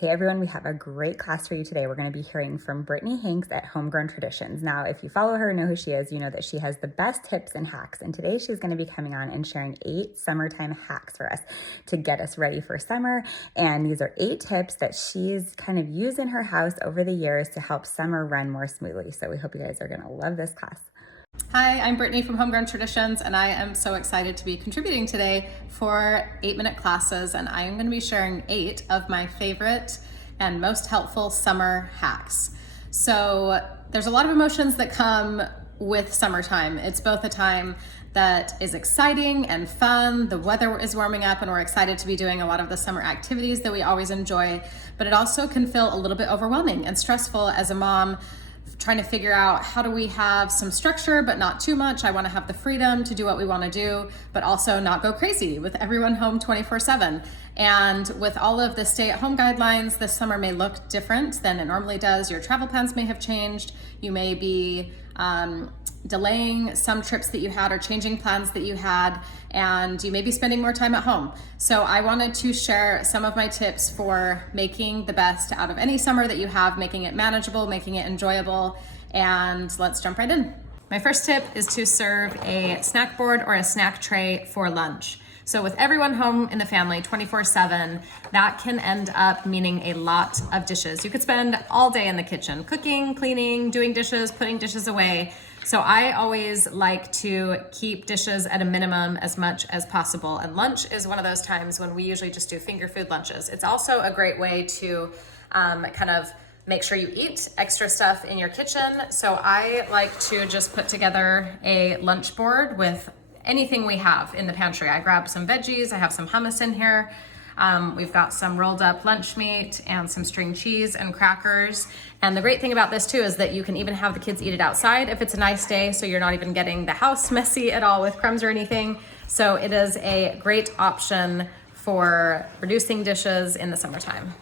Hey everyone, we have a great class for you today. We're going to be hearing from Brittney Hanks at Homegrown Traditions. Now, if you follow her and know who she is, you know that she has the best tips and hacks. And today she's going to be coming on and sharing 8 summertime hacks for us to get us ready for summer. And these are 8 tips that she's kind of used in her house over the years to help summer run more smoothly. So we hope you guys are going to love this class. Hi, I'm Brittney from Homegrown Traditions, and I am so excited to be contributing today for 8-minute classes, and I am going to be sharing 8 of my favorite and most helpful summer hacks. So there's a lot of emotions that come with summertime. It's both a time that is exciting and fun. The weather is warming up and we're excited to be doing a lot of the summer activities that we always enjoy, but it also can feel a little bit overwhelming and stressful as a mom, trying to figure out how do we have some structure but not too much. I want to have the freedom to do what we want to do, but also not go crazy with everyone home 24/7. And with all of the stay-at-home guidelines, this summer may look different than it normally does. Your travel plans may have changed. You may be delaying some trips that you had or changing plans that you had, and you may be spending more time at home. So I wanted to share some of my tips for making the best out of any summer that you have, making it manageable, making it enjoyable, and let's jump right in. My first tip is to serve a snack board or a snack tray for lunch. So with everyone home in the family 24/7, that can end up meaning a lot of dishes. You could spend all day in the kitchen, cooking, cleaning, doing dishes, putting dishes away. So I always like to keep dishes at a minimum as much as possible. And lunch is one of those times when we usually just do finger food lunches. It's also a great way to kind of make sure you eat extra stuff in your kitchen. So I like to just put together a lunch board with anything we have in the pantry. I grabbed some veggies, I have some hummus in here. We've got some rolled up lunch meat and some string cheese and crackers. And the great thing about this too is that you can even have the kids eat it outside if it's a nice day, so you're not even getting the house messy at all with crumbs or anything. So it is a great option for reducing dishes in the summertime.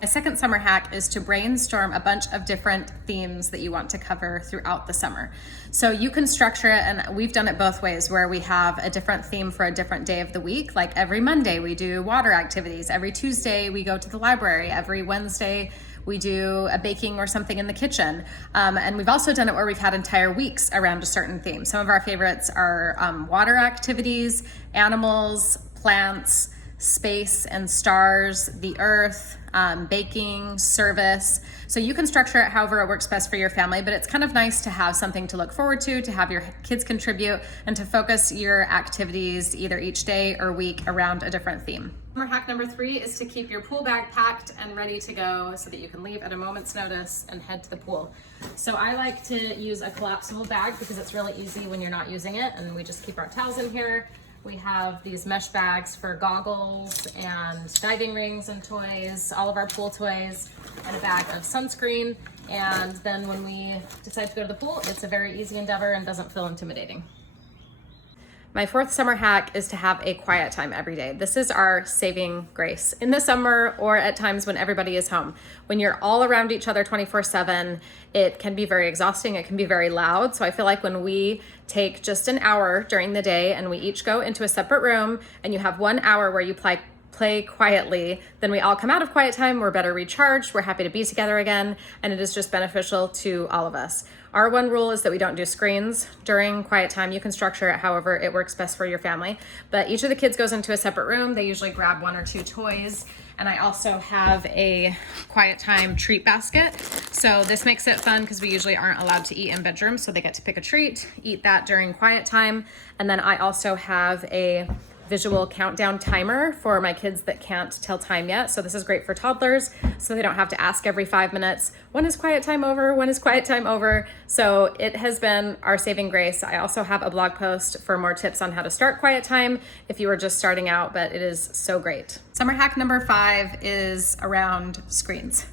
My second summer hack is to brainstorm a bunch of different themes that you want to cover throughout the summer. So you can structure it, and we've done it both ways, where we have a different theme for a different day of the week. Like every Monday we do water activities, every Tuesday we go to the library, every Wednesday we do a baking or something in the kitchen. And we've also done it where we've had entire weeks around a certain theme. Some of our favorites are water activities, animals, plants, space and stars, the earth, baking, service. So you can structure it however it works best for your family, but it's kind of nice to have something to look forward to have your kids contribute, and to focus your activities either each day or week around a different theme. Summer hack number 3 is to keep your pool bag packed and ready to go so that you can leave at a moment's notice and head to the pool. So I like to use a collapsible bag because it's really easy when you're not using it, and we just keep our towels in here. We have these mesh bags for goggles and diving rings and toys, all of our pool toys, and a bag of sunscreen. And then when we decide to go to the pool, it's a very easy endeavor and doesn't feel intimidating. My 4th summer hack is to have a quiet time every day. This is our saving grace in the summer, or at times when everybody is home. When you're all around each other 24/7, it can be very exhausting. It can be very loud. So I feel like when we take just an hour during the day and we each go into a separate room, and you have 1 hour where you play quietly, then we all come out of quiet time, we're better recharged, we're happy to be together again, and it is just beneficial to all of us. Our one rule is that we don't do screens during quiet time. You can structure it however it works best for your family, but each of the kids goes into a separate room. They usually grab 1 or 2 toys, and I also have a quiet time treat basket. So this makes it fun because we usually aren't allowed to eat in bedrooms, so they get to pick a treat, eat that during quiet time. And then I also have a visual countdown timer for my kids that can't tell time yet. So this is great for toddlers, so they don't have to ask every 5 minutes, when is quiet time over? When is quiet time over? So it has been our saving grace. I also have a blog post for more tips on how to start quiet time if you were just starting out, but it is so great. Summer hack number 5 is around screens.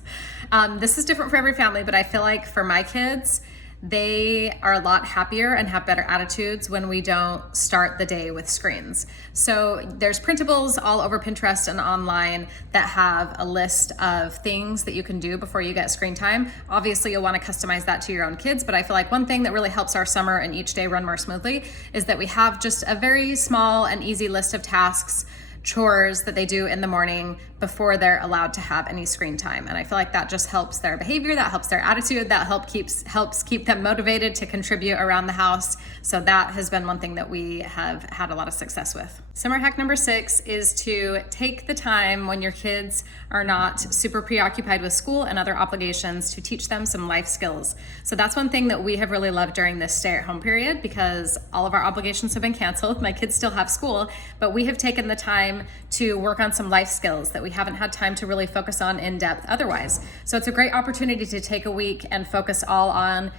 This is different for every family, but I feel like for my kids, they are a lot happier and have better attitudes when we don't start the day with screens. So there's printables all over Pinterest and online that have a list of things that you can do before you get screen time. Obviously, you'll want to customize that to your own kids, but I feel like one thing that really helps our summer and each day run more smoothly is that we have just a very small and easy list of tasks chores that they do in the morning before they're allowed to have any screen time. And I feel like that just helps their behavior, that helps their attitude, that helps keep them motivated to contribute around the house. So that has been one thing that we have had a lot of success with. Summer hack number 6 is to take the time when your kids are not super preoccupied with school and other obligations to teach them some life skills. So that's one thing that we have really loved during this stay-at-home period, because all of our obligations have been canceled. My kids still have school, but we have taken the time to work on some life skills that we haven't had time to really focus on in depth otherwise. So it's a great opportunity to take a week and focus all on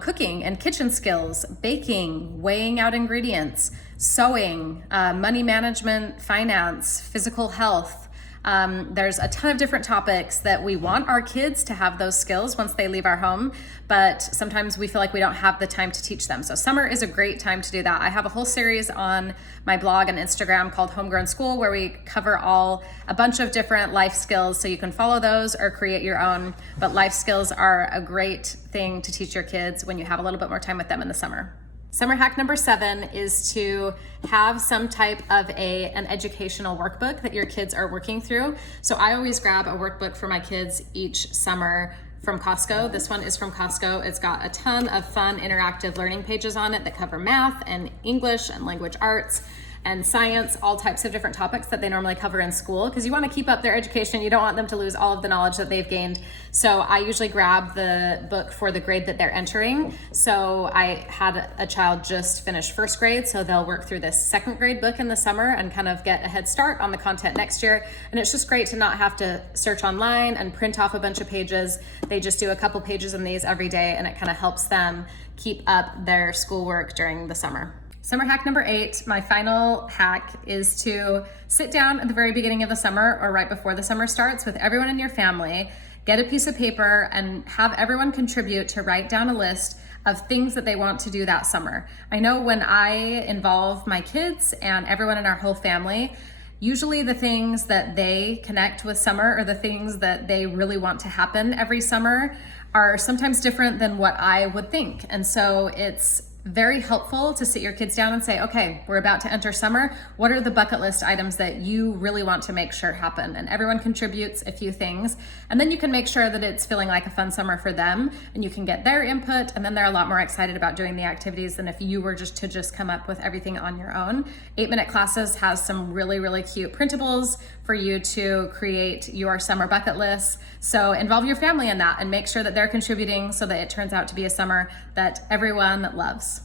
cooking and kitchen skills, baking, weighing out ingredients, sewing, money management, finance, physical health. There's a ton of different topics that we want our kids to have those skills once they leave our home, but sometimes we feel like we don't have the time to teach them. So summer is a great time to do that. I have a whole series on my blog and Instagram called Homegrown School, where we cover a bunch of different life skills, so you can follow those or create your own. But life skills are a great thing to teach your kids when you have a little bit more time with them in the summer. Summer hack number 7 is to have some type of an educational workbook that your kids are working through. So I always grab a workbook for my kids each summer from Costco. This one is from Costco. It's got a ton of fun interactive learning pages on it that cover math and English and language arts and science, all types of different topics that they normally cover in school, because you want to keep up their education. You don't want them to lose all of the knowledge that they've gained. So I usually grab the book for the grade that they're entering. So I had a child just finish first grade, so they'll work through this second grade book in the summer and kind of get a head start on the content next year. And it's just great to not have to search online and print off a bunch of pages. They just do a couple pages in these every day, and it kind of helps them keep up their schoolwork during the summer. Summer hack number 8, my final hack, is to sit down at the very beginning of the summer or right before the summer starts with everyone in your family, get a piece of paper and have everyone contribute to write down a list of things that they want to do that summer. I know when I involve my kids and everyone in our whole family, usually the things that they connect with summer or the things that they really want to happen every summer are sometimes different than what I would think. And so it's very helpful to sit your kids down and say, okay, we're about to enter summer. What are the bucket list items that you really want to make sure happen? And everyone contributes a few things. And then you can make sure that it's feeling like a fun summer for them, and you can get their input, and then they're a lot more excited about doing the activities than if you were just come up with everything on your own. 8-minute Classes has some really, really cute printables for you to create your summer bucket list. So involve your family in that and make sure that they're contributing so that it turns out to be a summer that everyone loves.